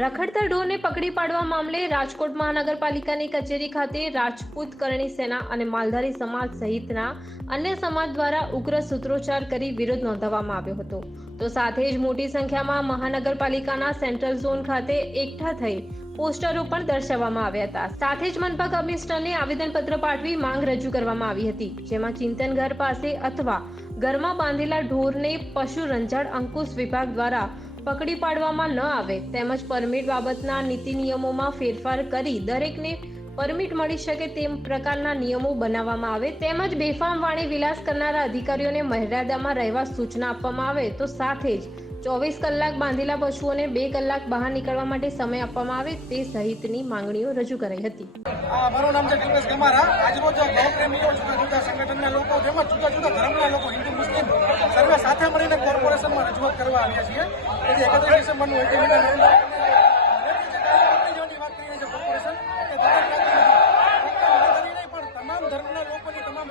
રખડતા ઢોરને પકડી પાડવા મામલે રાજકોટ મહાનગરપાલિકાની કચેરી ખાતે રાજપૂત કરણી સેના અને માલધારી સમાજ સહિતના અન્ય સમાજ દ્વારા ઉગ્ર સૂત્રોચ્ચાર કરી વિરોધ નોંધાવવામાં આવ્યો હતો. તો સાથે જ મોટી સંખ્યામાં મહાનગરપાલિકાના સેન્ટ્રલ ઝોન ખાતે એકઠા થઈ પોસ્ટરો પણ દર્શાવવામાં આવ્યા હતા. સાથે જ મનપા કમિશનરને આવેદનપત્ર પાઠવી માંગ રજૂ કરવામાં આવી હતી, જેમાં ચિંતનઘર પાસે અથવા ઘરમાં બાંધેલા ઢોરને પશુ રંજાડ અંકુશ વિભાગ દ્વારા પકડી પાડવામાં ન આવે તેમજ પરમિટ બાબતના નીતિ નિયમોમાં ફેરફાર કરી દરેકને પરમિટ મળી શકે તેમ પ્રકારના નિયમો બનાવવામાં આવે તેમજ બેફામ વાણી વિલાસ કરનારા અધિકારીઓને મર્યાદામાં રહેવા સૂચના આપવામાં આવે. તો સાથે જ 24 કલાક બાંધેલા પશુઓને 2 કલાક બહાર નીકળવા માટે સમય આપવામાં આવે તે સહિતની માંગણીઓ રજૂ કરાઈ હતી. મારું નામ છે કલ્પેશ ગમારા. આજરોજ ગૌપ્રેમીઓ, જુદા જુદા સંગઠનના લોકો તેમજ જુદા જુદા ધર્મના લોકો, હિન્દુ મુસ્લિમ સર્વે સાથે મળીને કોર્પોરેશનમાં રજૂઆત કરવા આવ્યા છીએ. તેથી 31 ડિસેમ્બરનું અલ્ટિમેટમ વાત કરી રહી છે કોર્પોરેશન કે તમામ ધર્મના લોકોની તમામ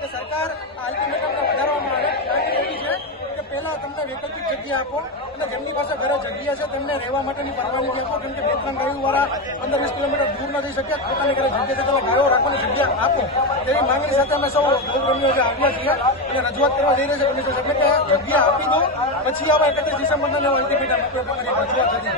કે સરકાર આ અલ્ટિમેટમને વધારવામાં આવે. એવી છે કે પહેલા તમને વૈકલ્પિક જગ્યા આપો અને જેમની પાસે ઘરે જગ્યા છે તેમને રહેવા માટેની પરવાનગી આપો, કેમ કે 2-3 ગાયોવાળા 15-20 કિલોમીટર દૂર ન જઈ શકે. પોતાની ઘરે જગ્યા છે તમે ગાયો રાખવાની જગ્યા આપો તેવી માંગણી સાથે અમે સૌ ગૌપ્રેમીઓ જે આવ્યા છીએ અને રજૂઆત કરવા જઈ રહ્યા છે કમિશનર એટલે કે જગ્યા આપી દો, પછી આવા 31 ડિસેમ્બરના અલ્ટિમેટમ રજૂઆત હતી.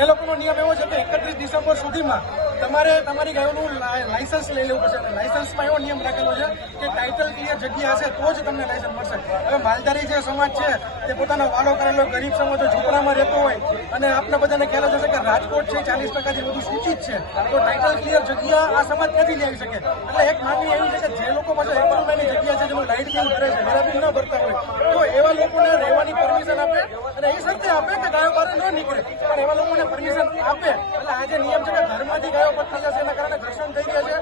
એ લોકોનો નિયમ એવો છે કે 31 ડિસેમ્બર સુધીમાં તમારે તમારી ગાયોનું લાયસન્સ લઈ લેવું પડશે. લાયસન્સમાં એવો નિયમ રાખેલો છે કે ટાઇટલ ક્લિયર જગ્યા હશે તો જ તમને લાયસન્સ મળશે. હવે માલધારી જે સમાજ છે તે પોતાનો વાલો કરેલો ગરીબ સમાજ ઝૂંપડામાં રહેતો હોય અને આપણે બધાને ખ્યાલ જ હશે કે રાજકોટ છે 40%થી વધુ સૂચિત છે, તો ટાઇટલ ક્લિયર જગ્યા આ સમાજ ક્યાંથી લઈ આવી શકે? એટલે એક માંગણી એવી છે કે જે લોકો પાસે એપ્રુવલની જગ્યા છે, જેનું લાઇટ બિલ ભરે છે, વેરા બિલ ન ભરતા હોય, તો એવા લોકોને રહેવાની પરમિશન આપે અને એ શરતે આપે કે ગાયો બહાર ન નીકળે. પણ એવા લોકોને પરમિશન આપે એટલે આ જે નિયમ છે કે ઘરમાંથી ગાયો પકડી જશે, એના કારણે ઘર્ષણ થઈ રહ્યા છે.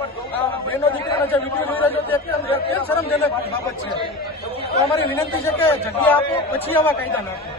બહેનો દીકરીનો જે વિડીયો જોઈ રહ્યો છે તે કેમ શરમજનક બાબત છે. તો અમારી વિનંતી છે કે જગ્યા આપો, પછી આવા કાયદા નાખો.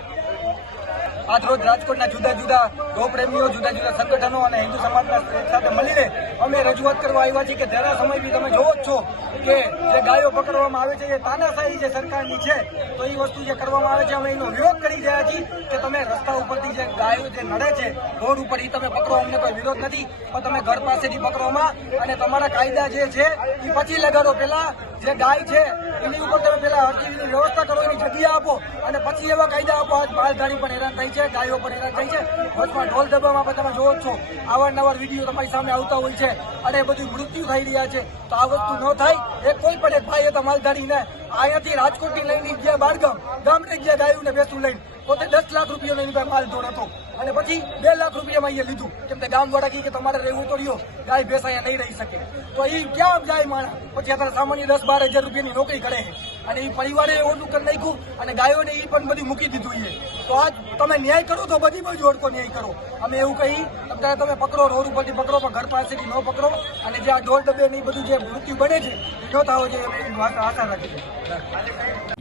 આજ રોજ રાજકોટના જુદા જુદા ગૌપ્રેમીઓ, જુદા જુદા સંગઠનો અને હિન્દુ સમાજના સાથે મળીને અમે રજૂઆત કરવા આવ્યા છીએ કે જરા સમય બી તમે જોવો જ છો કે જે ગાયો પકડવામાં આવે છે એ તાનાશાહી જે સરકારની છે, તો એ વસ્તુ જે કરવામાં આવે છે અમે એનો વિરોધ કરી રહ્યા છીએ કે તમે રસ્તા ઉપરથી જે ગાયો જે નડે છે રોડ ઉપર એ તમે પકડો, અમને કોઈ વિરોધ નથી, પણ તમે ઘર પાસેથી પકડવામાં અને તમારા કાયદા જે છે એ પછી લગાડો. પેલા જે ગાય છે એની ઉપર તમે પેલા અરજીની વ્યવસ્થા કરો, એની જગ્યા આપો અને પછી એવા કાયદા આપો. આજ માલધારી પણ હેરાન થઈ છે, ગાયો પણ હેરાન થઈ છે. વચમાં ઢોલ દબાવવામાં પણ તમે જોવો જ છો, અવારનવાર વિડીયો તમારી સામે આવતા હોય છે અને બધું મૃત્યુ થઈ રહ્યા છે. તો આ વસ્તુ ન થાય. એ કોઈ પણ એક ભાઈ હતા માલધારીને અહીંયાથી રાજકોટથી લઈને ગયા બારગામ ગામડે ગયા ગાયોને બેસું લઈને પોતે 10 લાખ રૂપિયાનો એની પાસે માલ ઢોર હતો અને પછી 2 લાખ રૂપિયામાં અહીંયા લીધું, કેમ કે ગામવાળા કહે કે તમારે રહેવું તો રહ્યો, ગાય ભેંસ અહીંયા નહીં રહી શકે. તો એ ક્યાં જાય માણસ? પછી અત્યારે સામાન્ય 10-12 હજાર રૂપિયાની નોકરી કરે છે અને એ પરિવારે ઓલું કરી નાખ્યું અને ગાયોને એ પણ બધું મૂકી દીધું છે. તો આજ તમે ન્યાય કરો તો બધી બાજુ અડકો ન્યાય કરો. અમે એવું કહી અત્યારે તમે પકડો, રોડ ઉપરથી પકડો, પણ ઘર પાસેથી ન પકડો અને જે આ ઢોલ ડબ્બે ને એ બધું જે મૃત્યુ બને છે એ ન થવો જોઈએ એવી આશા રાખી છે.